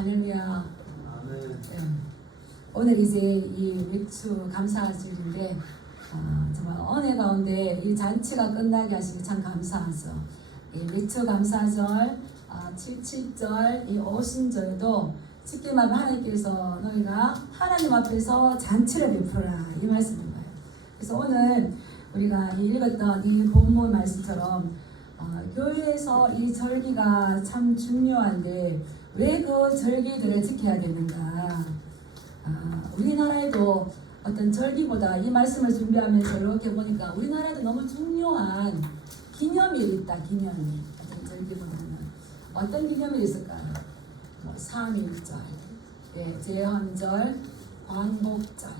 할렐루야. 아멘. 네. 오늘 이제 이 맥주 감사주일인데 정말 은혜 가운데 이 잔치가 끝나게 하시기 참 감사하죠. 이 맥주 감사절, 77절, 이 오순절도 쉽게 말하면 하나님께서 너희가 하나님 앞에서 잔치를 베풀어라 이 말씀인 거예요. 그래서 오늘 우리가 읽었던 이 본문 말씀처럼 교회에서 이 절기가 참 중요한데 왜 그 절기들을 지켜야 되는가? 우리나라에도 어떤 절기보다 이 말씀을 준비하면서 이렇게 보니까 우리나라에도 너무 중요한 기념일이 있다. 기념일. 어떤 절기보다는 어떤 기념일이 있을까요? 뭐 3.1절, 제헌절, 광복절,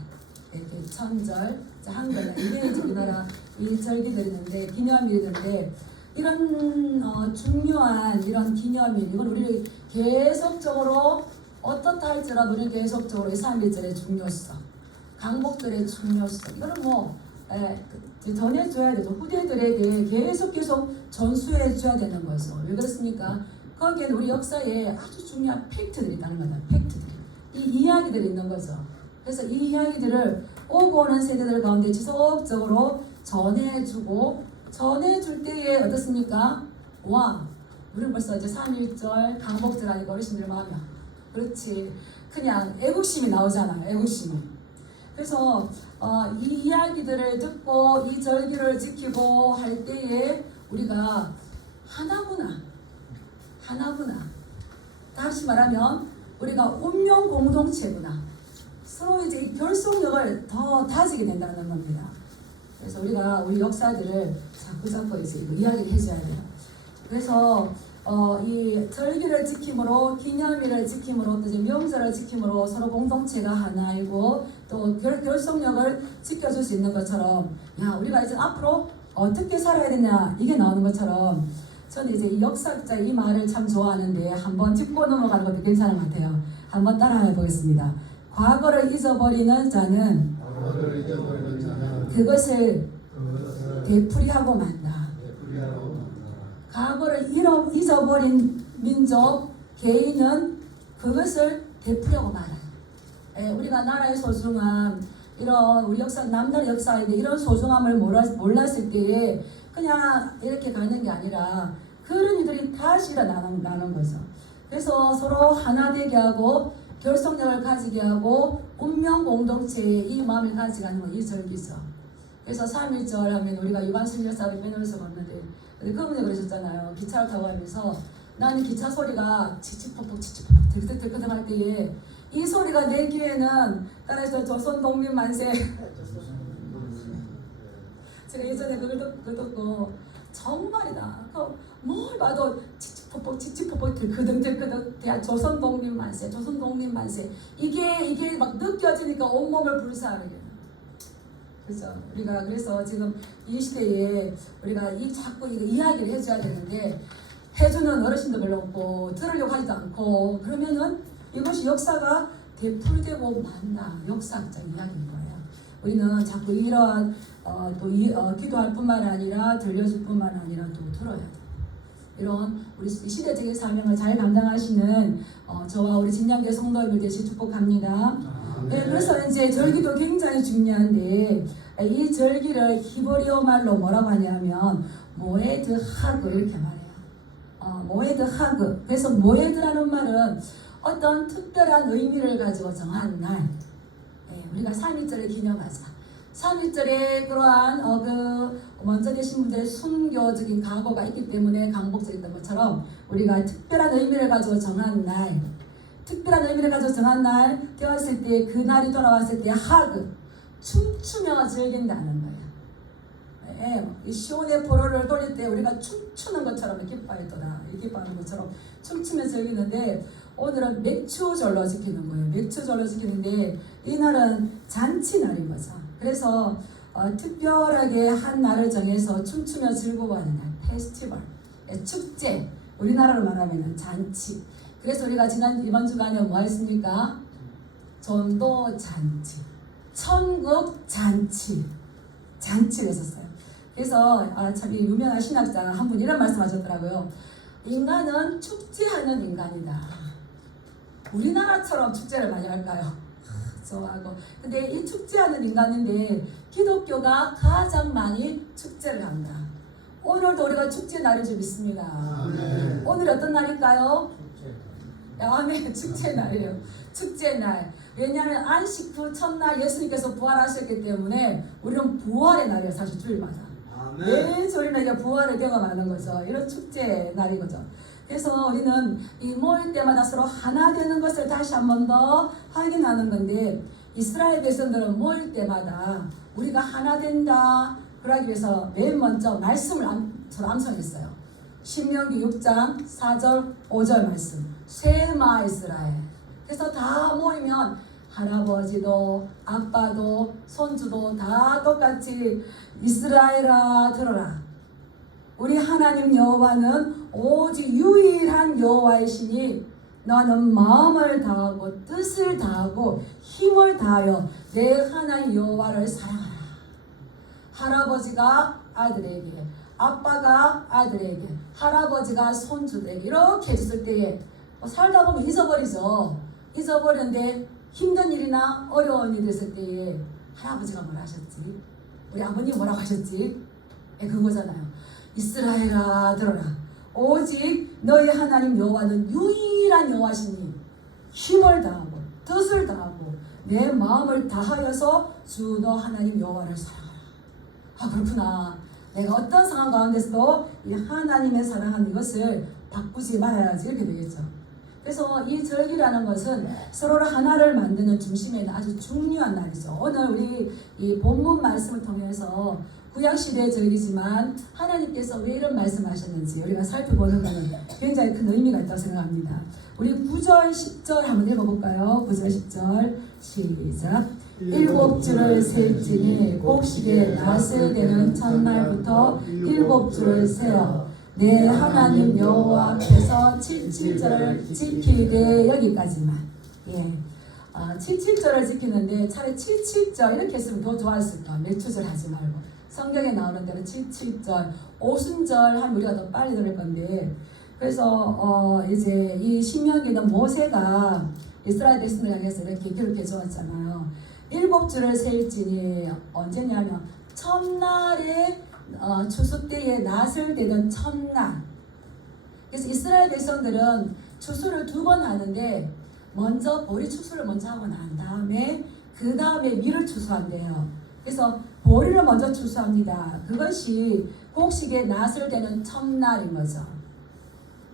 개천절, 한글 이게 이제 우리나라 이 절기들이 있는데 기념일인데 이런 중요한 이런 기념일 이건 우리를 계속적으로 어떻다 할지라도 우리는 계속적으로 이 3.1절의 중요성, 강복절의 중요성 이거는 뭐 전해줘야 되죠. 후대들에게 계속 전수해 줘야 되는 거죠. 왜 그렇습니까? 거기에는 우리 역사에 아주 중요한 팩트들이 있다는 거다. 팩트들. 이 이야기들이 있는 거죠. 그래서 이 이야기들을 오고 오는 세대들 가운데 지속적으로 전해줄 때에 어떻습니까? 와, 우리는 벌써 이제 3.1절 강복절 하니까 어르신들 마음이야. 그렇지. 그냥 애국심이 나오잖아요. 애국심이. 그래서 이 이야기들을 듣고 이 절기를 지키고 할 때에 우리가 하나구나. 다시 말하면 우리가 운명 공동체구나. 서로 이제 이 결속력을 더 다지게 된다는 겁니다. 그래서 우리가 우리 역사들을 자꾸 이제 이야기를 해줘야 돼요. 그래서 이 절기를 지킴으로, 기념일을 지킴으로, 또 이제 명절을 지킴으로 서로 공동체가 하나이고 또 결속력을 지켜줄 수 있는 것처럼, 야 우리가 이제 앞으로 어떻게 살아야 되냐 이게 나오는 것처럼, 저는 이제 이 역사학자 이 말을 참 좋아하는데 한번 짚고 넘어가는 것도 괜찮은 것 같아요. 한번 따라해 보겠습니다. 과거를 잊어버리는 자는 그것을 되풀이하고 만다. 과거를 잊어버린 민족, 개인은 그것을 되풀이하고 말아요. 우리가 나라의 소중함, 이런 우리 역사, 남들 역사인데 이런 소중함을 몰랐을 때에 그냥 이렇게 가는 게 아니라 그런 이들이 다시 일어나는 거죠. 그래서 서로 하나 되게 하고 결속력을 가지게 하고 운명 공동체의 이 마음을 가지게 하는 건 이 절기죠. 그래서 3.1절 하면 우리가 유관순 여사를 빼놓을 수가 없는데 그분이 그러셨잖아요. 기차를 타고 가면서 나는 기차 소리가 치치폭폭 들끄덕들끄덕 할 때에 이 소리가 내 귀에는 따라서 조선 독립 만세 제가 예전에 그걸 듣고 정말이다. 뭘 봐도 치치폭폭 들끄덕 조선 독립 만세 이게 막 느껴지니까 온몸을 불사르게. 그렇죠. 우리가 그래서 지금 이 시대에 우리가 자꾸 이야기를 해줘야 되는데 해주는 어르신도 별로 없고 들으려고 하지도 않고 그러면은 이것이 역사가 되풀이되고 만다. 역사학자 이야기인 거예요. 우리는 자꾸 이러한 기도할 뿐만 아니라 들려줄 뿐만 아니라 또 들어야 돼요. 이런 우리 시대적인 사명을 잘 감당하시는 저와 우리 진양교 성도님들 되시 축복합니다. 네, 그래서 이제 절기도 굉장히 중요한데 이 절기를 히브리어 말로 뭐라고 하냐면 모에드 하그 이렇게 말해요. 모에드 하그. 그래서 모에드라는 말은 어떤 특별한 의미를 가지고 정한 날. 우리가 3.1절을 기념하자. 3.1절에 그러한 먼저 계신 분들의 순교적인 각오가 있기 때문에 강복절이던 것처럼 우리가 특별한 의미를 가지고 정한 날, 되었을 때 그 날이 돌아왔을 때 하그, 춤추며 즐긴다는 거예요. 이 시온의 포로를 돌릴 때 우리가 춤추는 것처럼 기뻐하는 것처럼 춤추며 즐기는데 오늘은 맥주절로 지키는 거예요. 맥주절로 지키는데 이 날은 잔치날인 거죠. 그래서 특별하게 한 날을 정해서 춤추며 즐거워하는 날, 페스티벌, 축제, 우리나라로 말하면 잔치. 그래서 우리가 이번 주간에 뭐 했습니까? 전도 잔치, 천국 잔치를 했었어요. 그래서 참 유명한 신학자 한 분 이런 말씀하셨더라고요. 인간은 축제하는 인간이다. 우리나라처럼 축제를 많이 할까요? 좋아하고. 근데 이 축제하는 인간인데 기독교가 가장 많이 축제를 한다. 오늘도 우리가 축제 날인 줄 믿습니다. 아멘. 오늘이 어떤 날일까요? 축제. 아멘. 축제 날이에요. 축제 날. 왜냐하면 안식 후 첫날 예수님께서 부활하셨기 때문에 우리는 부활의 날이에요. 사실 주일마다. 아멘. 매일 우리는 이제 부활을 경험하는 거죠. 이런 축제 날인 거죠. 그래서 우리는 이 모일 때마다 서로 하나 되는 것을 다시 한 번 더 확인하는 건데, 이스라엘 백성들은 모일 때마다 우리가 하나 된다 그러기 위해서 맨 먼저 말씀을 서로 암송했어요. 신명기 6장 4절 5절 말씀, 쉐마 이스라엘. 그래서 다 모이면 할아버지도 아빠도 손주도 다 똑같이 이스라엘아 들어라. 우리 하나님 여호와는 오직 유일한 여호와이시니 너는 마음을 다하고 뜻을 다하고 힘을 다하여 내 하나님 여호와를 사랑하라. 할아버지가 아들에게, 아빠가 아들에게, 할아버지가 손주들에게 이렇게 해줬을 때에 살다 보면 잊어버리죠. 잊어버렸는데 힘든 일이나 어려운 일이 있을 때에 할아버지가 뭐라 하셨지? 우리 아버님 뭐라고 하셨지? 그거잖아요. 이스라엘아 들어라. 오직 너희 하나님 여호와는 유일한 여호와시니 힘을 다하고 뜻을 다하고 내 마음을 다하여서 주 너 하나님 여호와를 사랑하라. 아, 그렇구나. 내가 어떤 상황 가운데서도 이 하나님의 사랑하는 것을 바꾸지 말아야지, 이렇게 되겠죠. 그래서 이 절기라는 것은 서로를 하나를 만드는 중심에 있는 아주 중요한 날이죠. 오늘 우리 이 본문 말씀을 통해서 구약시대의 절기지만 하나님께서 왜 이런 말씀하셨는지 우리가 살펴보는 것은 굉장히 큰 의미가 있다고 생각합니다. 우리 9절 10절 한번 읽어볼까요? 9절 10절 시작. 일곱 주를 셀지니 곡식의 낫을 되는 첫날부터 일곱 주를 세어 내 하나님 여호와 앞에서 77절을 지키되, 여기까지만. 예. 77절을 지키는데 차라리 77절 이렇게 했으면 더 좋았을 거야. 몇 주절 하지 말고. 성경에 나오는 대로 77절, 오순절 하면 우리가 더 빨리 들을 건데, 그래서 이제 이 신명기는 모세가 이스라엘 백성들 향해서 이렇게 기록해 주었잖아요. 일곱 주를 셀지니 언제냐면 첫날에 추수 때에 낫을 대던 첫날. 그래서 이스라엘 백성들은 추수를 2번 하는데 먼저 보리 추수를 먼저 하고 난 다음에 그 다음에 밀을 추수한대요. 그래서 보리를 먼저 추수합니다. 그것이 곡식의 낫을 대는 첫날인 거죠.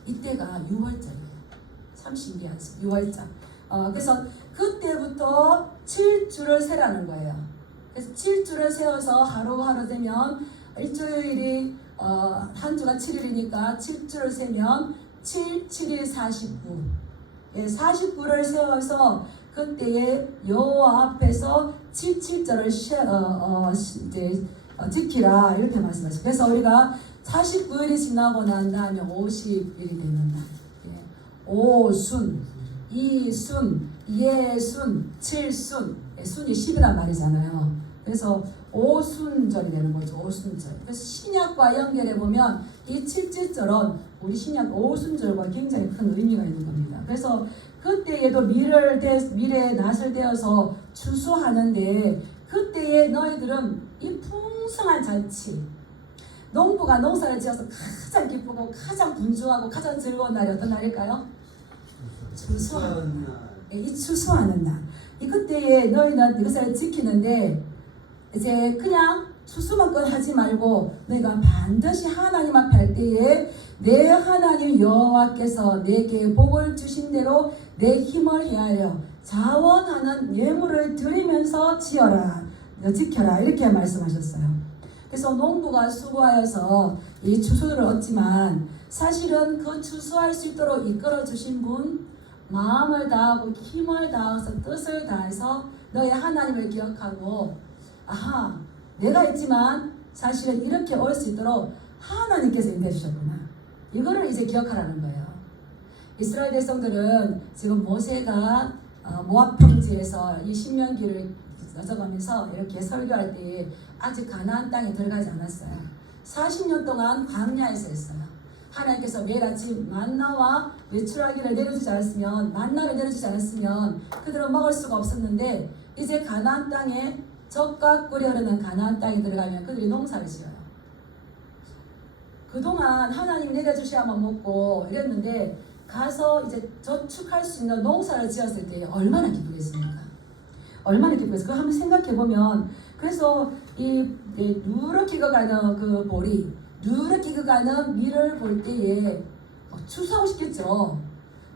이때가 6월절이에요. 참 신기하죠. 6월절. 그래서 그때부터 7주를 세라는 거예요. 그래서 7주를 세워서 하루하루 되면 일주일이 한 주가 7일이니까 7주를 세면 7, 7일 49. 예, 49를 세워서 그때에 여호와 앞에서 77절을 지키라, 이렇게 말씀하셨어요. 그래서 우리가 49일이 지나고 난 다음에 50일이 되는 날. 예, 오순, 이순, 예순, 칠순. 예, 순이 10이란 말이잖아요. 그래서 오순절이 되는 거죠. 오순절. 그래서 신약과 연결해 보면 이 77절은 우리 신약 오순절과 굉장히 큰 의미가 있는 겁니다. 그래서 그때에도 밀에 낫을 대어서 추수하는데, 그때에 너희들은 이 풍성한 잔치, 농부가 농사를 지어서 가장 기쁘고 가장 분주하고 가장 즐거운 날이 어떤 날일까요? 추수하는 날. 이 추수하는 날. 이 그때에 너희는 이것을 지키는데, 이제 그냥 추수만 하지 말고 너희가 반드시 하나님 앞에 할 때에 내 하나님 여호와께서 내게 복을 주신 대로 내 힘을 헤아려 자원하는 예물을 드리면서 지어라, 지켜라, 이렇게 말씀하셨어요. 그래서 농부가 수고하여서 이 추수를 얻지만 사실은 그 추수할 수 있도록 이끌어 주신 분, 마음을 다하고 힘을 다해서 뜻을 다해서 너의 하나님을 기억하고, 아하, 내가 있지만 사실은 이렇게 올 수 있도록 하나님께서 인도해 주셨구나, 이거를 이제 기억하라는 거예요. 이스라엘 백성들은 지금 모세가 모압 평지에서 이 신명기를 여정하면서 이렇게 설교할 때 아직 가나안 땅에 들어가지 않았어요. 40년 동안 광야에서 했어요. 하나님께서 매일 아침 만나와 메추라기를 내려주지 않았으면 만나를 내려주지 않았으면 그들은 먹을 수가 없었는데 이제 가나안 땅에 젖과 꿀이 흐르는 가나안 땅에 들어가면 그들이 농사를 지어요. 그동안 하나님이 내려주셔야만 먹고 이랬는데 가서 이제 저축할 수 있는 농사를 지었을 때 얼마나 기쁘겠습니까? 얼마나 기쁘겠어요. 그거 한번 생각해보면 그래서 이 누렇게 익어가는 그 보리 누렇게 익어가는 밀을 볼 때에 추수하고 싶겠죠.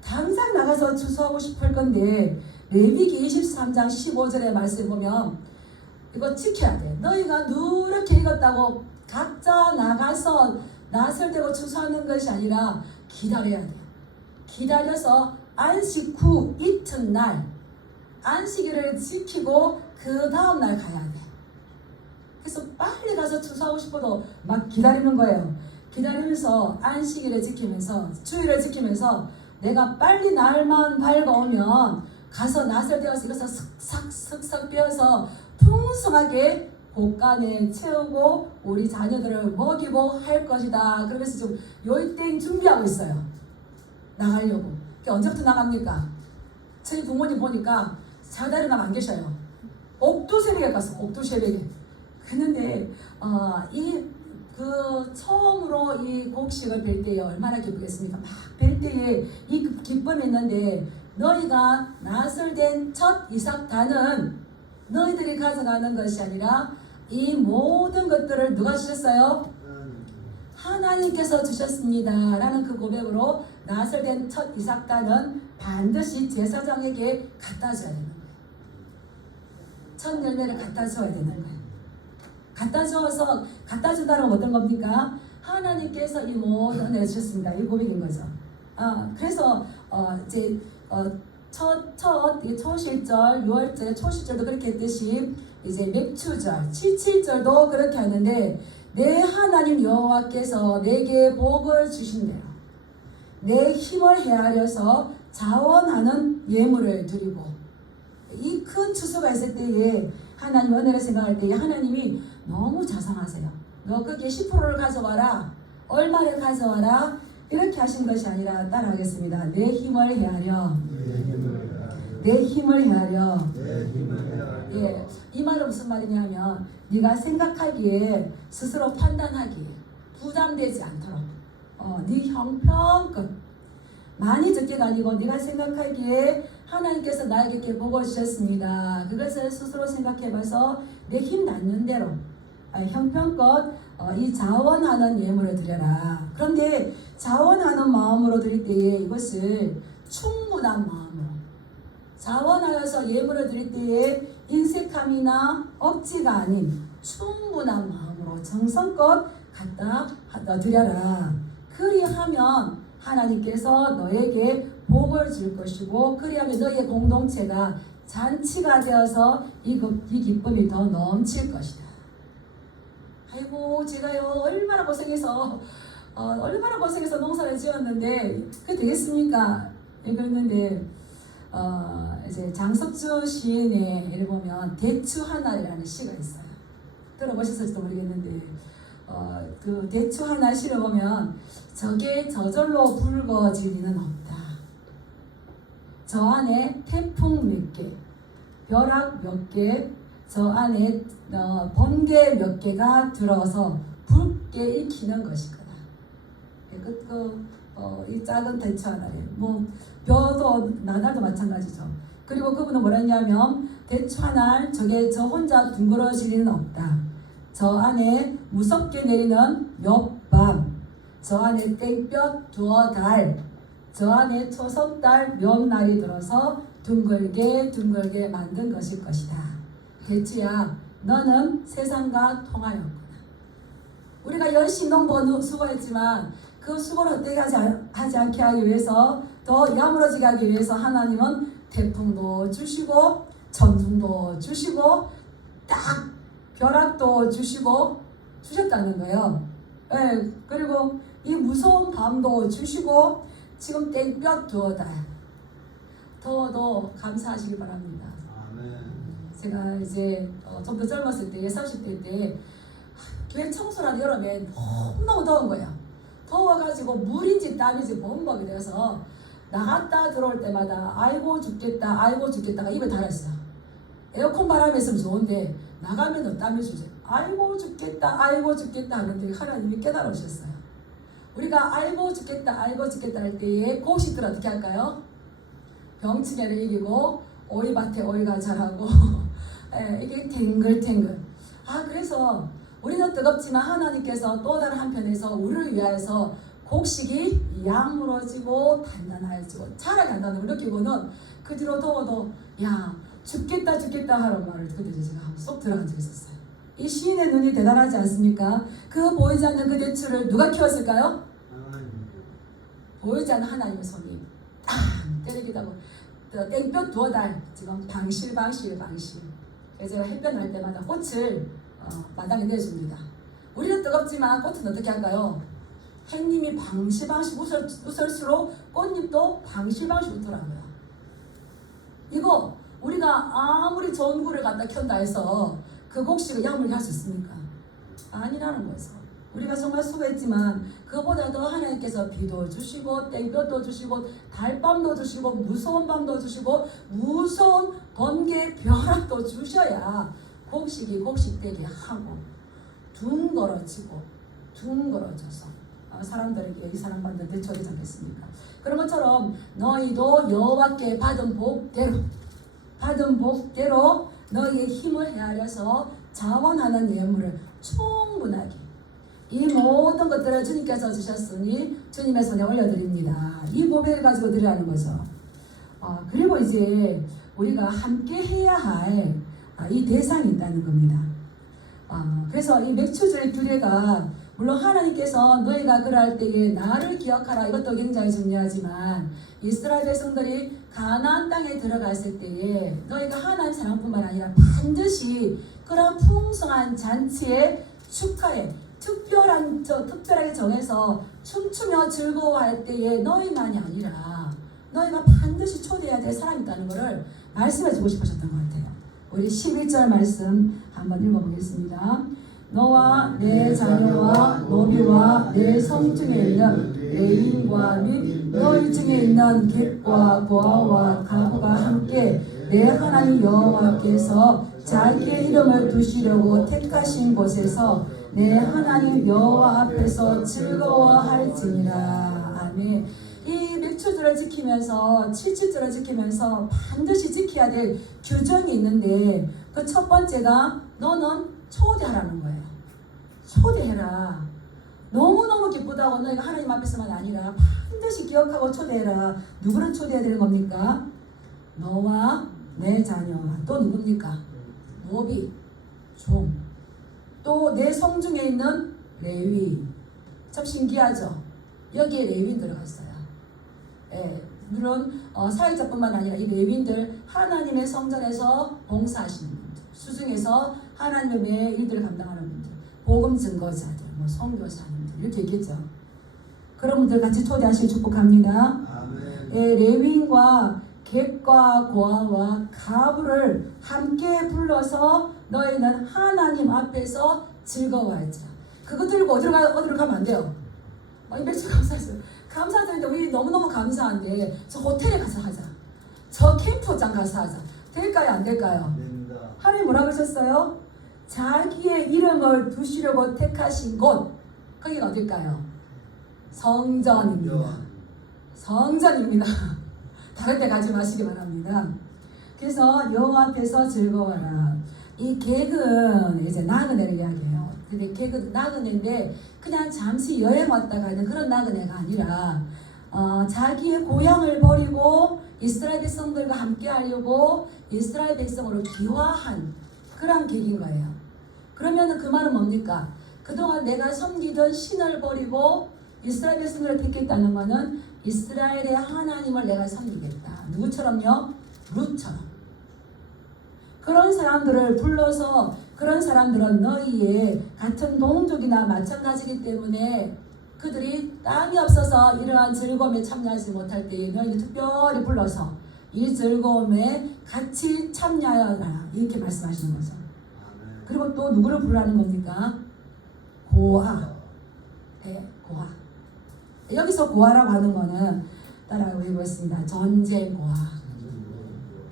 당장 나가서 추수하고 싶을 건데 레위기 23장 15절의 말씀을 보면 이거 지켜야 돼. 너희가 누렇게 익었다고 각자 나가서 낫을 대고 추수하는 것이 아니라 기다려야 돼. 기다려서 안식 후 이튿날 안식일을 지키고 그 다음날 가야 돼. 그래서 빨리 가서 추수하고 싶어도 막 기다리는 거예요. 기다리면서 안식일을 지키면서 주일을 지키면서 내가 빨리 날만 밝아오면 가서 낫을 떼어서 이것을 슥싹 빼어서 풍성하게 곳간에 채우고 우리 자녀들을 먹이고 할 것이다. 그러면서 지금 요이땡 준비하고 있어요. 나가려고. 언제부터 나갑니까? 저희 부모님 보니까 자다 일어나면 안 계셔요. 옥두 새벽에 갔어. 옥두 새벽에. 그런데 처음으로 이 곡식을 뵐 때에 얼마나 기쁘겠습니까? 막 뵐 때에 이 기쁨이 있는데 너희가 낫을 댄 첫 이삭단은 너희들이 가져가는 것이 아니라 이 모든 것들을 누가 주셨어요? 하나님께서 주셨습니다. 라는 그 고백으로 낫을 댄 첫 이삭단은 반드시 제사장에게 갖다 줘야 되는 거예요. 첫 열매를 갖다 줘야 되는 거예요. 갖다 줘서 갖다 준다는 건 어떤 겁니까? 하나님께서 이 모든 은혜를 주셨습니다. 이 고백인 거죠. 그래서 초실절, 6월절, 초실절도 그렇게 했듯이 이제 맥추절, 칠칠절도 그렇게 하는데 내 하나님 여호와께서 내게 복을 주신대요. 내 힘을 헤아려서 자원하는 예물을 드리고 이 큰 추수가 있을 때에 하나님 은혜를 생각할 때에 하나님이 너무 자상하세요. 너 거기에 10%를 가져와라. 얼마를 가져와라. 이렇게 하신 것이 아니라 따라하겠습니다. 내 힘을 헤아려. 내 힘을 헤아려. 예, 이 말은 무슨 말이냐면 네가 생각하기에 스스로 판단하기에 부담되지 않도록 네 형편껏 많이 적게가 아니고 네가 생각하기에 하나님께서 나에게 이렇게 복을 주셨습니다. 그것을 스스로 생각해봐서 내 힘 닿는 대로 형편껏 이 자원하는 예물을 드려라. 그런데 자원하는 마음으로 드릴 때에 이것을 충분한 마음으로 자원하여서 예물을 드릴 때에 인색함이나 억지가 아닌 충분한 마음으로 정성껏 갖다 드려라. 그리하면 하나님께서 너에게 복을 줄 것이고 그리하면 너의 공동체가 잔치가 되어서 이 기쁨이 더 넘칠 것이다. 아이고 제가요 얼마나 고생해서 농사를 지었는데 그게 되겠습니까? 그랬는데 이제 장석주 시인의 예를 보면 대추 하나라는 시가 있어요. 들어보셨을지도 모르겠는데 그 대추 하나 시를 보면 저게 저절로 붉어질 리는 없다. 저 안에 태풍 몇 개, 벼락 몇 개, 저 안에 번개 몇 개가 들어서 붉게 익히는 것이거다. 이 작은 대추 하나에 벼도 나날도 마찬가지죠. 그리고 그분은 뭐라 했냐면 대추 하나 저게 저 혼자 둥그러질 리는 없다. 저 안에 무섭게 내리는 몇 밤, 저 안에 땡볕 두어 달, 저 안에 초석달 몇 날이 들어서 둥글게 만든 것일 것이다. 대추야, 너는 세상과 통하였구나. 우리가 열심히 농부 수고했지만 그 수고를 헛되게 하지 않게 하기 위해서 더 야무러지게 하기 위해서 하나님은 태풍도 주시고 전풍도 주시고 딱 벼락도 주셨다는 거예요. 네, 그리고 이 무서운 밤도 주시고 지금 땡볕 두어 달 더워도 감사하시기 바랍니다. 아멘. 제가 이제 좀 더 젊었을 때 30대 때 교회 청소라는 여름에 너무너무 더운 거예요. 더워가지고 물인지 땀인지 범벅이 돼서 나갔다 들어올 때마다 아이고 죽겠다가 입에 달았어. 에어컨 바람이 있으면 좋은데 나가면 땀이 주지. 아이고 죽겠다 하는데 하나님이 깨달으셨어요. 우리가 알고 죽겠다 할 때에 곡식들 어떻게 할까요? 병충해를 이기고 오이밭에 오이가 자라고 이게 탱글탱글. 그래서 우리는 뜨겁지만 하나님께서 또 다른 한편에서 우리를 위하여서 곡식이 야무러지고 단단해지고 자라게 한다는 걸 느끼고는 그 뒤로 더워도 야 죽겠다 하는 말을 그때 제가 쏙 들어간 적이 있었어요. 이 시인의 눈이 대단하지 않습니까? 그 보이지 않는 그 대추를 누가 키웠을까요? 보이지 않는 하나님의 손이 딱 때리기도 하고 땡볕 2달 지금 방실. 그래서 제가 햇볕 날 때마다 꽃을 마당에 내줍니다. 우리는 뜨겁지만 꽃은 어떻게 할까요? 햇님이 방실 웃을수록 꽃잎도 방실 웃더라고요. 이거 우리가 아무리 전구를 갖다 켠다 해서 그 곡식을 야물게 할 수 있습니까? 아니라는 거죠. 우리가 정말 수고했지만 그보다 더 하나님께서 비도 주시고 땡볕도 주시고 달밤도 주시고 무서운 밤도 주시고 무서운 번개 벼락도 주셔야 곡식이 곡식되게 하고 둥그러져서 사람들에게 이 사랑받는 대처되지 않겠습니까? 그런 것처럼 너희도 여호와께 받은 복대로 너희의 힘을 헤아려서 자원하는 예물을 충분하게 이 모든 것들을 주님께서 주셨으니 주님의 손에 올려드립니다. 이 고백을 가지고 드리라는 거죠. 그리고 이제 우리가 함께 해야 할 이 대상이 있다는 겁니다. 그래서 이 맥추주의 규례가 물론 하나님께서 너희가 그럴 때에 나를 기억하라 이것도 굉장히 중요하지만 이스라엘 백성들이 가나안 땅에 들어갔을 때에 너희가 하나님 사랑뿐만 아니라 반드시 그런 풍성한 잔치에 축하에 특별하게 정해서 춤추며 즐거워할 때에 너희만이 아니라 너희가 반드시 초대해야 될 사람이 있다는 것을 말씀해 주고 싶으셨던 것 같아요. 우리 11절 말씀 한번 읽어보겠습니다. 너와 내 자녀와 노비와 내 성중에 있는 레인과 및 너희 중에 있는 객과 고아와 가부가 함께 내 하나님 여호와께서 자기의 이름을 두시려고 택하신 곳에서 내 하나님 여호와 앞에서 즐거워할지니라. 아멘. 이 맥추주를 지키면서 7.7절을 지키면서 반드시 지켜야 될 규정이 있는데 그 첫 번째가 너는 초대하라는 거예요. 초대해라. 너무너무 기쁘다고 너희가 하나님 앞에서만 아니라 반드시 기억하고 초대해라. 누구를 초대해야 되는 겁니까? 너와 내 자녀와 또 누굽니까? 노비, 종, 또 내 성중에 있는 레위. 참 신기하죠? 여기에 레위인 들어갔어요. 물론 사역자뿐만 아니라 이 레위인들 하나님의 성전에서 봉사하시는 분들, 수중에서 하나님의 매 일들을 감당하는 분들, 복음 증거자들, 선교사님들 이렇게 있겠죠. 그런 분들 같이 초대하시길 축복합니다. 레위인과 객과 고아와 가부를 함께 불러서 너희는 하나님 앞에서 즐거워할지라. 그거 들고 어디로 가면 안 돼요. 임백수 감사했어요. 감사드리는데 우리 너무너무 감사한데 저 호텔에 가서 하자. 저 캠프장 가서 하자. 될까요? 안 될까요? 됩니다. 하나님 뭐라 그러셨어요? 자기의 이름을 두시려고 택하신 곳. 거기가 어딜까요? 성전입니다. 성전입니다. 다른 데 가지 마시기 바랍니다. 그래서 여호와 앞에서 즐거워라. 이 객은 이제 나그네를 이야기해요. 근데 객은 나그네인데 그냥 잠시 여행 왔다 가는 그런 나그네가 아니라 자기의 고향을 버리고 이스라엘 백성들과 함께 하려고 이스라엘 백성으로 귀화한 그런 객인 거예요. 그러면 그 말은 뭡니까? 그동안 내가 섬기던 신을 버리고 이스라엘 백성들을 택했다는 것은 이스라엘의 하나님을 내가 섬기겠다. 누구처럼요? 룻처럼. 그런 사람들을 불러서 그런 사람들은 너희의 같은 동족이나 마찬가지이기 때문에 그들이 땅이 없어서 이러한 즐거움에 참여하지 못할 때에 너희를 특별히 불러서 이 즐거움에 같이 참여하여라. 이렇게 말씀하시는 거죠. 그리고 또 누구를 부르라는 겁니까? 고아. 네, 고아. 여기서 고아라고 하는 거는 따라 읽어보겠습니다. 전쟁 고아.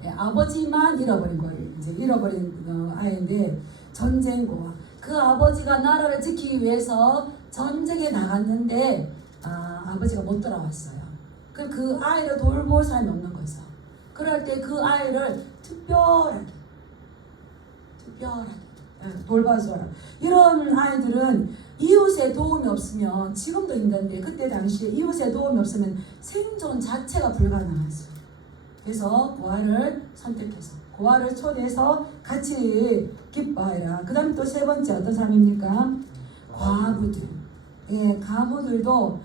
예, 아버지만 잃어버린 거예요. 이제 잃어버린 아이인데 전쟁 고아. 그 아버지가 나라를 지키기 위해서 전쟁에 나갔는데 아버지가 못 돌아왔어요. 그럼 그 아이를 돌볼 사람이 없는 거죠. 그럴 때 그 아이를 특별하게 돌봐줘라. 이런 아이들은 이웃의 도움이 없으면 지금도 있는데 그때 당시에 이웃의 도움이 없으면 생존 자체가 불가능하죠. 그래서 고아를 선택해서 고아를 초대해서 같이 기뻐하라. 그 다음에 또 세 번째 어떤 사람입니까? 과부들. 예, 과부들도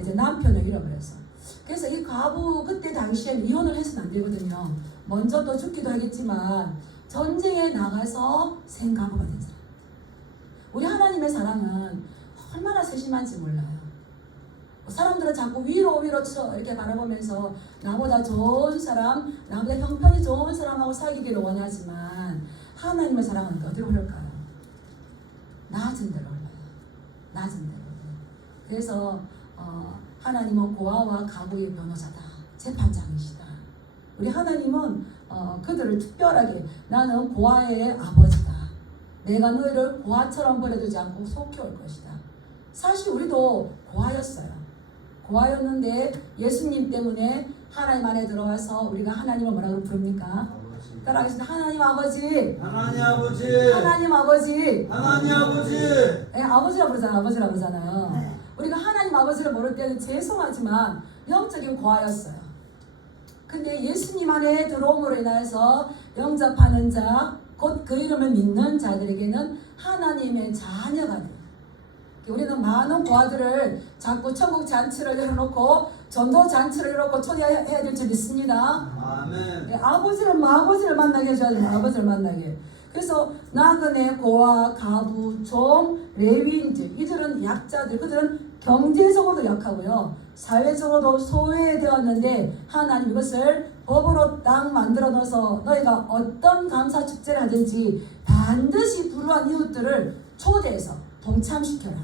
이제 남편을 잃어버렸어. 그래서 이 과부 그때 당시에는 이혼을 해서는 안 되거든요. 먼저 또 죽기도 하겠지만 전쟁에 나가서 생과부가 된 사람. 우리 하나님의 사랑은 얼마나 세심한지 몰라요. 사람들은 자꾸 위로 이렇게 바라보면서 나보다 좋은 사람, 나보다 형편이 좋은 사람하고 사귀기를 원하지만 하나님의 사랑은 어디로 흐를까요? 낮은 데로 흘러요. 낮은 데로 흘러요. 그래서 하나님은 고아와 가부의 변호사다. 재판장이시다. 우리 하나님은 그들을 특별하게 나는 고아의 아버지다. 내가 너희를 고아처럼 버려두지 않고 속혀올 것이다. 사실 우리도 고아였어요. 고아였는데 예수님 때문에 하나님 안에 들어와서 우리가 하나님을 뭐라고 부릅니까? 따라하겠습니다. 하나님 아버지. 하나님 아버지. 하나님 아버지. 하나님 아버지. 네, 아버지라고 그러잖아요. 네. 우리가 하나님 아버지를 모를 때는 죄송하지만 영적인 고아였어요. 근데 예수님 안에 들어옴으로 인해서 영접하는 자, 곧 그 이름을 믿는 자들에게는 하나님의 자녀가 돼요. 우리는 많은 고아들을 자꾸 천국 잔치를 열어놓고 전도 잔치를 열어놓고 초대해야 될 줄 믿습니다. 아멘. 아버지를 만나게 해줘야 돼요. 아버지를 만나게. 그래서 나그네, 고아, 가부, 종, 레위인들, 이들은 약자들, 그들은 경제적으로도 약하고요, 사회적으로도 소외되었는데 하나님 이것을 법으로 딱 만들어 넣어서 너희가 어떤 감사 축제를 하든지 반드시 불우한 이웃들을 초대해서 동참시켜라.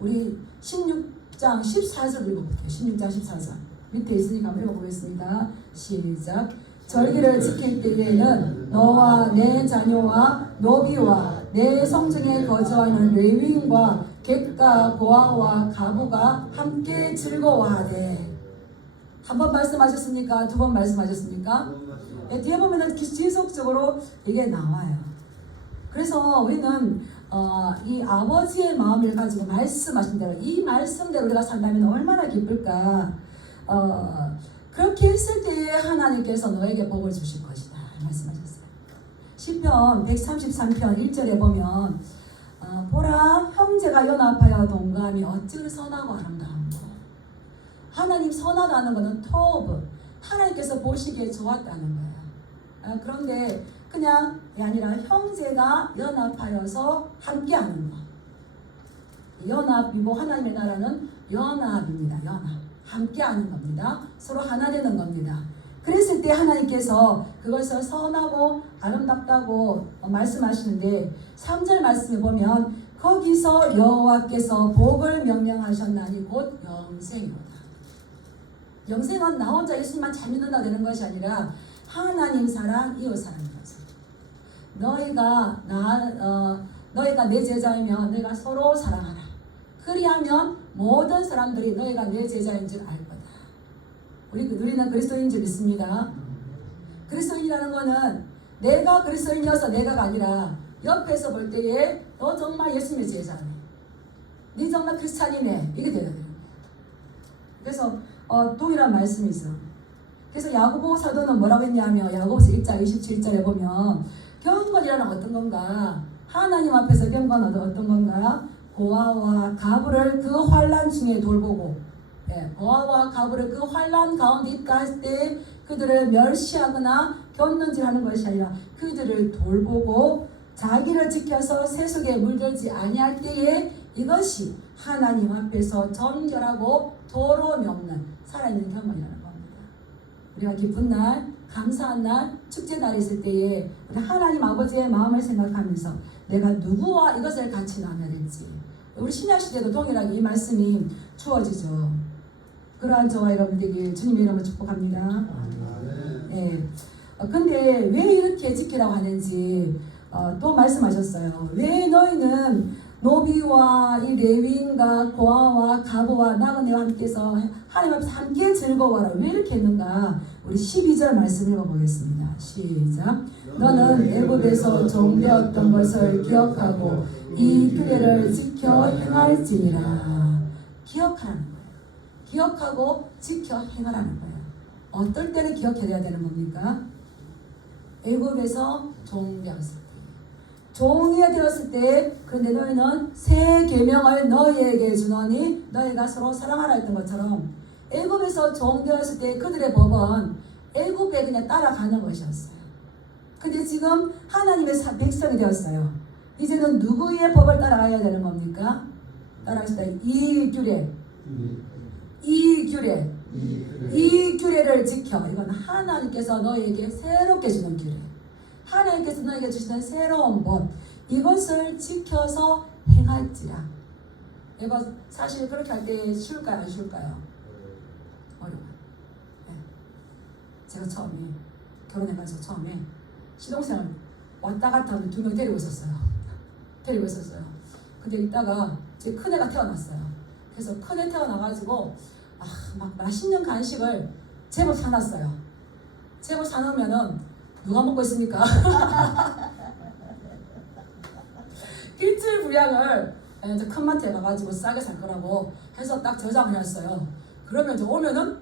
우리 16장 14절 읽어볼게요. 16장 14절 밑에 있으니까 한번 읽어보겠습니다. 시작. 절기를 지킬 때에는 너와 내 자녀와 노비와 내 성중에 거주하는 레위인과 객과 고아와 가부가 함께 즐거워하되. 한 번 말씀하셨습니까? 두 번 말씀하셨습니까? 네, 뒤에 보면은 지속적으로 이게 나와요. 그래서 우리는 이 아버지의 마음을 가지고 말씀하신 대로 이 말씀대로 우리가 산다면 얼마나 기쁠까. 그렇게 했을 때에 하나님께서 너에게 복을 주실 것이다 말씀하셨어요. 시편 133편 1절에 보면 보라 형제가 연합하여 동감이 어찌 선하고 아름다운고. 하나님 선하다는 것은 토브, 하나님께서 보시기에 좋았다는 거예요. 그런데 그냥 아니라 형제가 연합하여서 함께하는 것. 연합이고 하나님의 나라는 연합입니다. 연합. 함께하는 겁니다. 서로 하나 되는 겁니다. 그랬을 때 하나님께서 그것을 선하고 아름답다고 말씀하시는데 3절 말씀에 보면 거기서 여호와께서 복을 명령하셨나니 곧 영생이로다. 영생은 나 혼자 예수님만 잘 믿는다 되는 것이 아니라 하나님 사랑, 이웃 사랑인 거죠. 너희가 내 제자이면 너희가 서로 사랑하라. 그리하면 모든 사람들이 너희가 내 제자인 줄 알 거다. 우리는 그리스도인 줄 믿습니다. 그리스도인이라는 것은 내가 그리스도인이어서 내가가 아니라 옆에서 볼 때에 너 정말 예수님의 제자네, 네 정말 크리스찬이네, 이게 되는 거예요. 그래서 동일한 말씀이 있어. 그래서 야고보 사도는 뭐라고 했냐면 야고보서 1장 27절에 보면 경건이라는 어떤 건가, 하나님 앞에서 경건은 어떤 건가, 고아와 가부를 그 환난 중에 돌보고, 고아와 가부를 그 환난 가운데 입가할 때 그들을 멸시하거나 곁눈질하는 것이 아니라 그들을 돌보고 자기를 지켜서 세속에 물들지 아니할 때에 이것이 하나님 앞에서 정결하고 도로움이 없는 살아있는 경건이라는 겁니다. 우리가 기쁜 날, 감사한 날, 축제 날이 있을 때에 우리 하나님 아버지의 마음을 생각하면서 내가 누구와 이것을 같이 나눠야 될지, 우리 신약시대도 동일하게 이 말씀이 주어지죠. 그러한 저와 여러분 되길 주님의 이름으로 축복합니다. 아멘. 예. 근데 왜 이렇게 지키라고 하는지 또 말씀하셨어요. 왜 너희는 노비와 이 레위인과 고아와 가부와 나그네와 함께서 하나님 앞에서 함께 즐거워하라. 왜 이렇게 했는가? 우리 12절 말씀 읽어보겠습니다. 시작. 너는 애굽에서 종되었던 것을 기억하고 이 규례를 지켜 행할지니라. 기억하라는 거예요. 기억하고 지켜 행하라는 거예요. 어떨 때는 기억해야 되는 겁니까? 애굽에서 종되었을 때, 종이 되었을 때, 그런데 너희는 새 계명을 너희에게 주노니 너희가 서로 사랑하라 했던 것처럼 애굽에서 종되었을 때 그들의 법은 애굽에 그냥 따라가는 것이었어요. 근데 지금 하나님의 백성이 되었어요. 이제는 누구의 법을 따라가야 되는 겁니까? 따라합시다. 이 규례, 이 규례를 지켜. 이건 하나님께서 너희에게 새롭게 주는 규례. 하나님께서 너희에게 주시는 새로운 법. 이것을 지켜서 행할지라. 이거 사실 그렇게 할 때 쉬울까요? 안 쉬울까요? 어려워요. 네. 제가 처음에 결혼해가지고 처음에 신혼생활 왔다 갔다 하면 2명 데리고 있었어요. 근데 이따가 제 큰애가 태어났어요. 그래서 큰애 태어나가지고 막 맛있는 간식을 제법 사놨어요. 제법 사놓으면은 누가 먹고 있습니까? 일주일 분량을 이제 큰 마트에 가가지고 싸게 살 거라고 해서 딱 저장을 했어요. 그러면 이제 오면은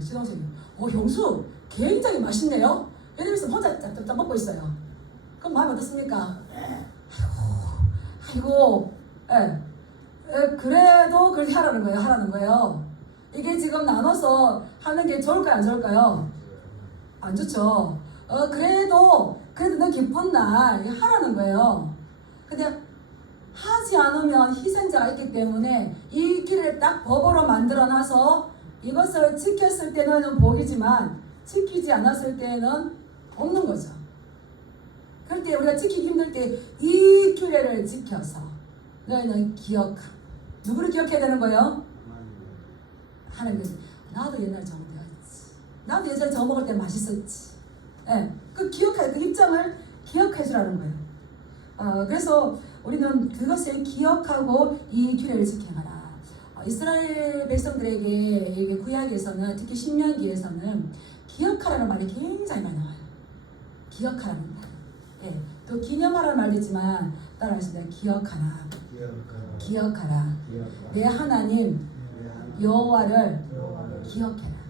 신동생이 형수 굉장히 맛있네요. 이러면서 혼자 짭짭짭 먹고 있어요. 그럼 마음이 어떻습니까? 아이고, 그래도 그렇게 하라는 거예요. 이게 지금 나눠서 하는 게 좋을까요, 안 좋을까요? 안 좋죠. 그래도 너 기쁜 날 하라는 거예요. 근데 하지 않으면 희생자가 있기 때문에 이 길을 딱 법으로 만들어놔서 이것을 지켰을 때는 복이지만 지키지 않았을 때는 없는 거죠. 그럴 때 우리가 지키기 힘들 때 이 규례를 지켜서 너희는 누구를 기억해야 되는 거예요? 하나님. 나도 옛날에 저거 먹었지. 나도 예전에 저거 먹을 때 맛있었지. 그 입장을 기억해 주라는 거예요. 그래서 우리는 그것을 기억하고 이 규례를 지켜가라. 이스라엘 백성들에게 이게 구약에서는 특히 신명기에서는 기억하라는 말이 굉장히 많이 나와요. 기억하라는 말. 또 기념하라는 말도 있지만 따라하시면 기억하라. 내 하나님 여호와를 기억해라.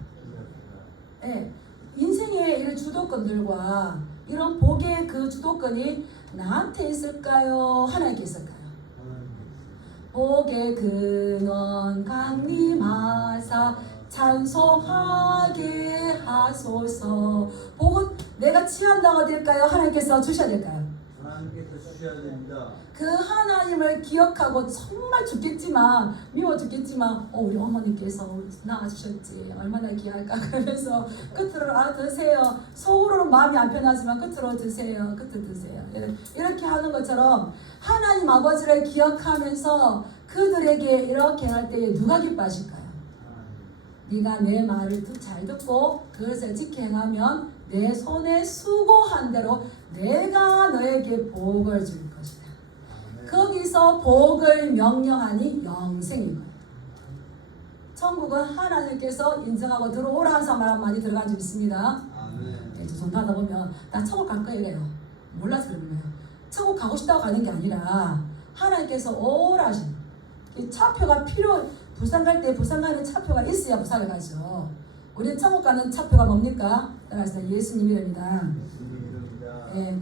인생의 이런 주도권들과 이런 복의 그 주도권이 나한테 있을까요? 하나님께 있을까요? 복의 근원 강림하사 찬송하게 하소서. 복은 내가 취한다고 될까요? 하나님께서 주셔야 될까요? 하나님께서 주셔야 됩니다. 그 하나님을 기억하고 정말 죽겠지만 미워 죽겠지만 우리 어머니께서 낳아주셨지 얼마나 귀할까 그러면서 끝으로 드세요. 속으로는 마음이 안 편하지만 끝으로 드세요. 이렇게 하는 것처럼 하나님 아버지를 기억하면서 그들에게 이렇게 할 때에 누가 기뻐하실까요? 네가 내 말을 잘 듣고 그것을 지켜 행하면 내 손에 수고한 대로 내가 너에게 복을 줄 것이다. 거기서 복을 명령하니 영생인 거예요. 천국은 하나님께서 인정하고 들어오라 하는 사람 많이 들어간 줄 믿습니다. 전도하다 보면 나 천국 갈 거야 이래요. 몰라서 그러는 거예요. 천국 가고 싶다고 가는 게 아니라 하나님께서 오라 하시는 거예요. 차표가 부산 갈 때 부산 가는 차표가 있어야 부산을 가죠. 우리는 천국 가는 차표가 뭡니까? 따라서 예수님 이름이다.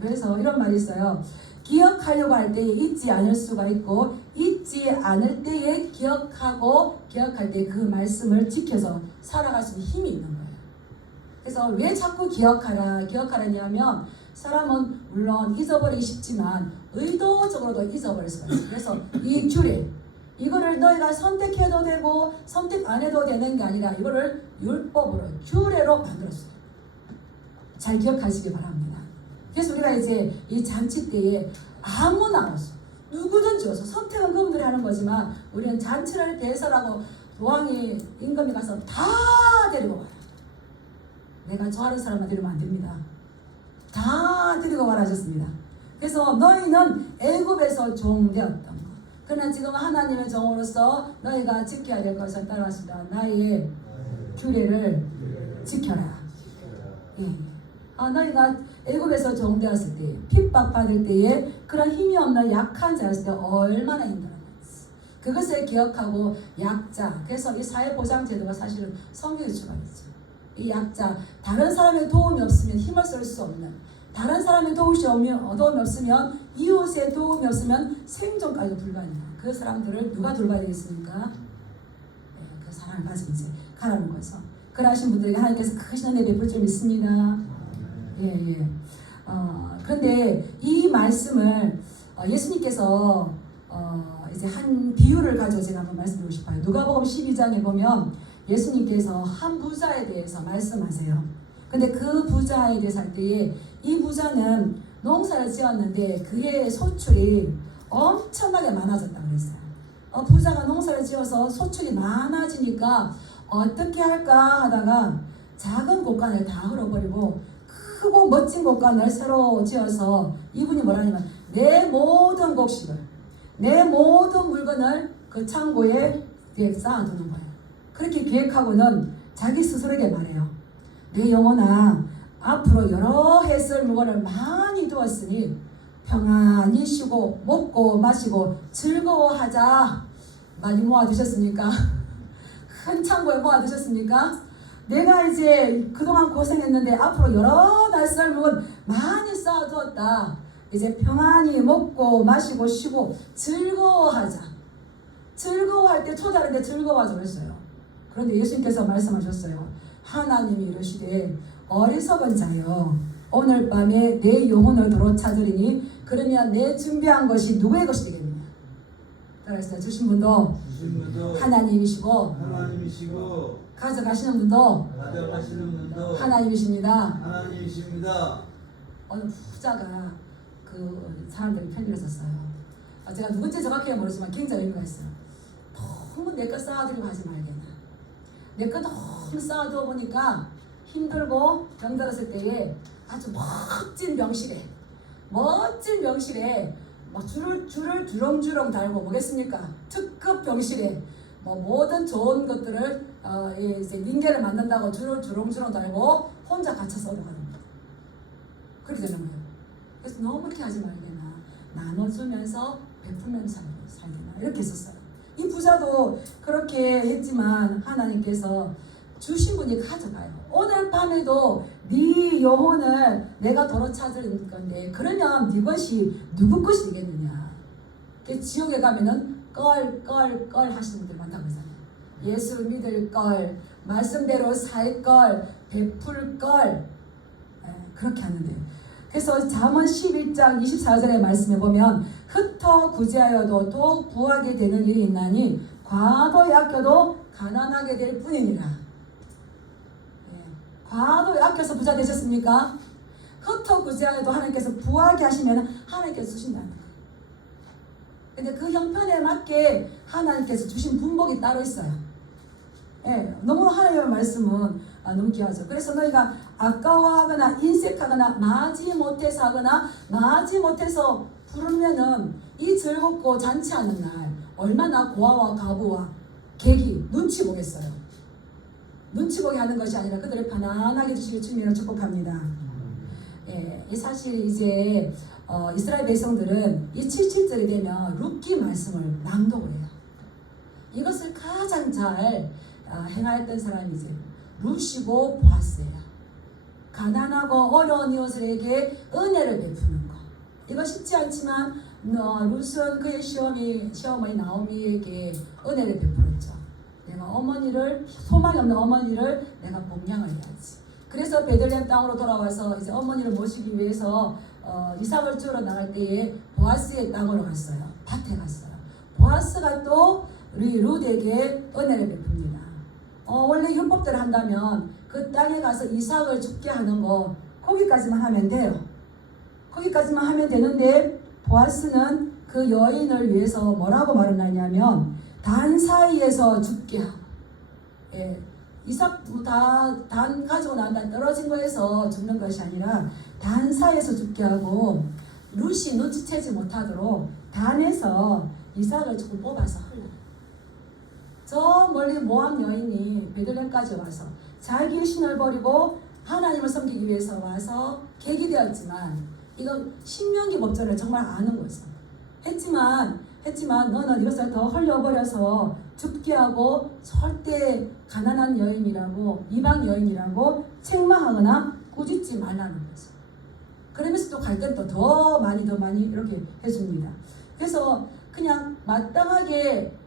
그래서 이런 말이 있어요. 기억하려고 할 때에 잊지 않을 수가 있고 잊지 않을 때에 기억할 때 그 말씀을 지켜서 살아갈 수 있는 힘이 있는 거예요. 그래서 왜 자꾸 기억하라냐면 사람은 물론 잊어버리기 쉽지만 의도적으로도 잊어버릴 수가 있어요. 그래서 이 규례 이거를 너희가 선택해도 되고 선택 안 해도 되는 게 아니라 이거를 율법으로 규례로 만들었어요. 잘 기억하시기 바랍니다. 그래서 우리가 이제 이 잔치 때에 아무나 누구든지 와서 선택은 그분들이 하는 거지만 우리는 잔치를 대설하고 왕이 임금이 가서 다 데리고 와라. 내가 좋아하는 사람만 데리면 안 됩니다. 다 데리고 와라 하셨습니다. 그래서 너희는 애굽에서 종되었던 것. 그러나 지금 하나님의 종으로서 너희가 지켜야 될 것을 따라왔습니다. 나의 규례를 지켜라. 예. 너희가 애굽에서 종되었을 때, 핍박받을 때에 그런 힘이 없는 약한 자였을 때 얼마나 힘들었는지 그것을 기억하고 약자. 그래서 이 사회보장제도가 사실은 성경의 출발이죠. 이 약자, 다른 사람의 도움이 없으면 힘을 쓸 수 없는, 다른 사람의 도움이 없으면, 이웃의 도움이 없으면 생존까지 불가능해요. 그 사람들을 누가 돌봐야 되겠습니까? 그 사랑을 가지고 이제 가라는 거죠. 그러하신 분들에게 하나님께서 크신 은혜 베풀 줄 믿습니다. 그런데 이 말씀을 예수님께서 이제 한 비유를 가지고 제가 한번 말씀드리고 싶어요. 누가복음 12장에 보면 예수님께서 한 부자에 대해서 말씀하세요. 근데 그 부자에 대해서 할 때에 이 부자는 농사를 지었는데 그의 소출이 엄청나게 많아졌다고 그랬어요. 부자가 농사를 지어서 소출이 많아지니까 어떻게 할까 하다가 작은 곳간을 다 흘어버리고 크고 멋진 곳간을 새로 지어서 이분이 뭐라냐면 내 모든 곡식을, 내 모든 물건을 그 창고에 쌓아두는 거예요. 그렇게 계획하고는 자기 스스로에게 말해요. 내 영혼아, 앞으로 여러 해 쓸 물건을 많이 두었으니 평안히 쉬고 먹고 마시고 즐거워하자. 많이 모아두셨습니까? 큰 창고에 모아두셨습니까? 내가 이제 그동안 고생했는데 앞으로 여러 달 쓸 물건 많이 쌓아두었다. 이제 평안히 먹고 마시고 쉬고 즐거워하자. 즐거워할 때 초자른데 즐거워하자 그랬어요. 그런데 예수님께서 말씀하셨어요. 하나님이 이르시되 어리석은 자여 오늘 밤에 내 영혼을 도로 찾으리니 그러면 내 준비한 것이 누구의 것이 되겠느냐. 따라서 주신 분도 하나님이시고 가져가시는 분도 하나님이십니다. 어느 부자가 그 사람들이 편지를 썼어요. 제가 누군지 정확히 모르지만 굉장히 의미가 있어요. 너무 내 것 쌓아두려고 하지 말게나. 내 것 너무 쌓아두어 보니까 힘들고 병들었을 때에 아주 멋진 병실에 막 줄을 주렁주렁 달고 뭐겠습니까? 특급 병실에 뭐 모든 좋은 것들을 이제 닌게를 만든다고 줄을 주렁주렁 달고 혼자 갇혀서 얻어가는 거예요. 그렇게 되는 거예요. 그래서 너무 그렇게 하지 말게나. 나눠주면서 베풀면서 살게나. 이렇게 했었어요. 이 부자도 그렇게 했지만 하나님께서 주신 분이 가져가요. 오늘 밤에도 네 영혼을 내가 도로 찾을 건데 그러면 네 것이 누구 것이 되겠느냐. 지옥에 가면은 껄 하시는 분들 많다고 하잖아요. 예수를 믿을 걸, 말씀대로 살 걸, 베풀 걸, 그렇게 하는데요. 그래서 잠언 11장 24절의 말씀에 보면 흩어 구제하여도 또 부하게 되는 일이 있나니 과도에 아껴도 가난하게 될 뿐이니라. 과도에 아껴서 부자 되셨습니까? 흩어 구제하여도 하나님께서 부하게 하시면 하나님께서 주신다는 거예요. 근데 그 형편에 맞게 하나님께서 주신 분복이 따로 있어요. 너무 하나님의 말씀은 너무 귀하죠. 그래서 너희가 아까워하거나 인색하거나 마지 못해서 하거나 마지 못해서 부르면은 이 즐겁고 잔치하는 날 얼마나 고아와 과부와 객이 눈치 보겠어요. 눈치 보게 하는 것이 아니라 그들을 편안하게 주시길 주님으로 축복합니다. 사실 이제 이스라엘 백성들은 이 77절이 되면 룻기 말씀을 낭독을 해요. 이것을 가장 잘 행하였던 사람이 이제 룻이고 보아스예요. 가난하고 어려운 이웃에게 은혜를 베푸는 것. 이거 쉽지 않지만 룻은 그의 시어머니 나오미에게 은혜를 베풀었죠. 내가 어머니를, 소망이 없는 어머니를 내가 봉양을 해야지. 그래서 베들레헴 땅으로 돌아와서 이제 어머니를 모시기 위해서 이삭을 주러 나갈 때에 보아스의 땅으로 갔어요. 밭에 갔어요. 보아스가 또 우리 룻에게 은혜를 베풉니다. 원래 율법대로 한다면 그 땅에 가서 이삭을 죽게 하는 거 거기까지만 하면 돼요. 거기까지만 하면 되는데 보아스는 그 여인을 위해서 뭐라고 말을 하냐면 단 사이에서 죽게 하고 예, 이삭 단 가지고 난 다음에 떨어진 거에서 죽는 것이 아니라 단 사이에서 죽게 하고 룻이 눈치채지 못하도록 단에서 이삭을 조금 뽑아서 흘러. 저 멀리 모압 여인이 베들레헴까지 와서 자기의 신을 버리고 하나님을 섬기기 위해서 와서 객이 되었지만 이건 신명기 법전을 정말 아는 거죠. 했지만 너는 이것을 더 흘려버려서 죽게 하고 절대 가난한 여인이라고 이방 여인이라고 책망하거나 꾸짖지 말라는 거죠. 그러면서 또 갈 땐 또 더 많이 이렇게 해줍니다. 그래서 그냥 마땅하게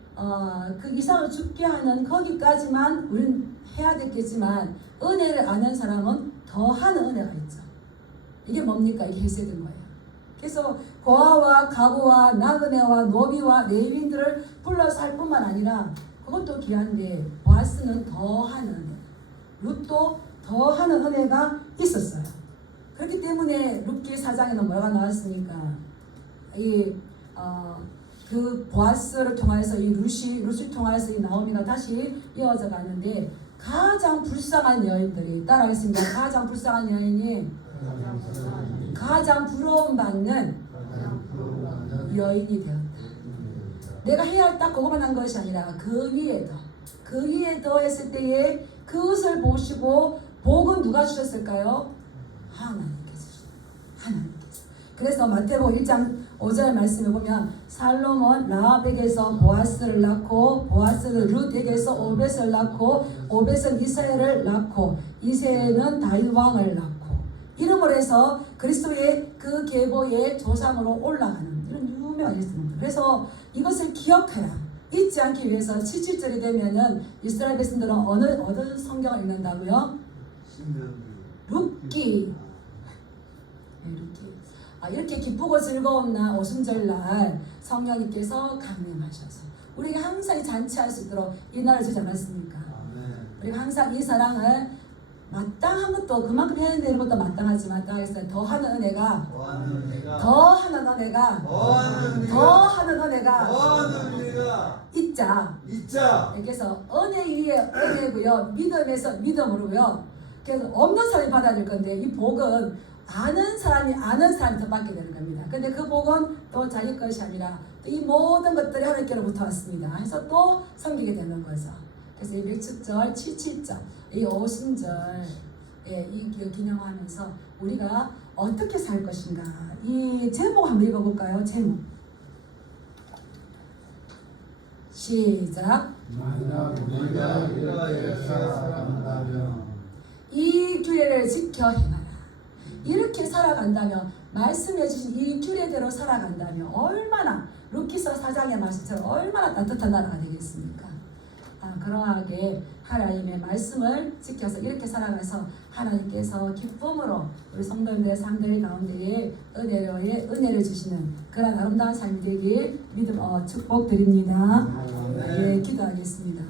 그 이삭을 죽게 하는 거기까지만 우리는 해야 됐겠지만 은혜를 아는 사람은 더하는 은혜가 있죠. 이게 뭡니까? 이게 헤세드인 거예요. 그래서 고아와 가부와 나그네와 노비와 레위인들을 불러서 할 뿐만 아니라 그것도 귀한데 보아스는 더하는 은혜, 룻도 더하는 은혜가 있었어요. 그렇기 때문에 룻기 4장에는 뭐가 나왔습니까? 그 보아스를 통해서 이 룻을 통해서 이 나오미가 다시 이어져 가는데 가장 불쌍한 여인들이 따라하겠습니다. 가장 불쌍한 여인이 가장 부러움받는 여인이 되었다. 내가 해야 할 딱 그것만 한 것이 아니라 그 위에 더 했을 때에 그것을 보시고 복은 누가 주셨을까요? 하나님께서. 그래서 마태복음 1장 5절 말씀에 보면 살롬은 라합에게서 보아스를 낳고 보아스는 룻에게서 오벳을 낳고 오벳은 이사야를 낳고 이사야는 다윗 왕을 낳고 이름을 해서 그리스도의 그 계보의 조상으로 올라가는 이런 유명한 일입니다. 그래서 이것을 기억하라. 잊지 않기 위해서 77절이 되면은 이스라엘 백성들은 어느 성경을 읽는다고요? 룻기. 이렇게 기쁘고 즐거운 날 오순절날 성령님께서 강림하셔서 우리가 항상 이 잔치할 수 있도록 이 날을 주지 않았습니까? 우리가 항상 이 사랑을 마땅한 것도 그만큼 해야 되는 것도 마땅하지만 더하는 은혜가 있자. 그래서 은혜 위에 은혜고요, 믿음에서 믿음으로고요. 그래서 없는 사람이 받아야 될 건데 이 복은 아는 사람이 더 받게 되는 겁니다. 근데 그 복은 또 자기 것이 아니라 이 모든 것들이 하나님께로부터 왔습니다. 해서 또 섬기게 되는 거죠. 그래서 이 맥주절, 77절, 이 오순절, 이 기념하면서 우리가 어떻게 살 것인가, 이 제목 한번 읽어볼까요? 제목 시작. 우리가 이렇게 살아간다면 이 규례를 지켜 행하라. 이렇게 살아간다면, 말씀해 주신 이 규례대로 살아간다면 얼마나 룻기서 4장의 말씀처럼 얼마나 따뜻한 나라가 되겠습니까? 그러하게 하나님의 말씀을 지켜서 이렇게 살아가서 하나님께서 기쁨으로 우리 성도님들 상들 가운데에 은혜를 주시는 그런 아름다운 삶이 되길 축복드립니다. 기도하겠습니다.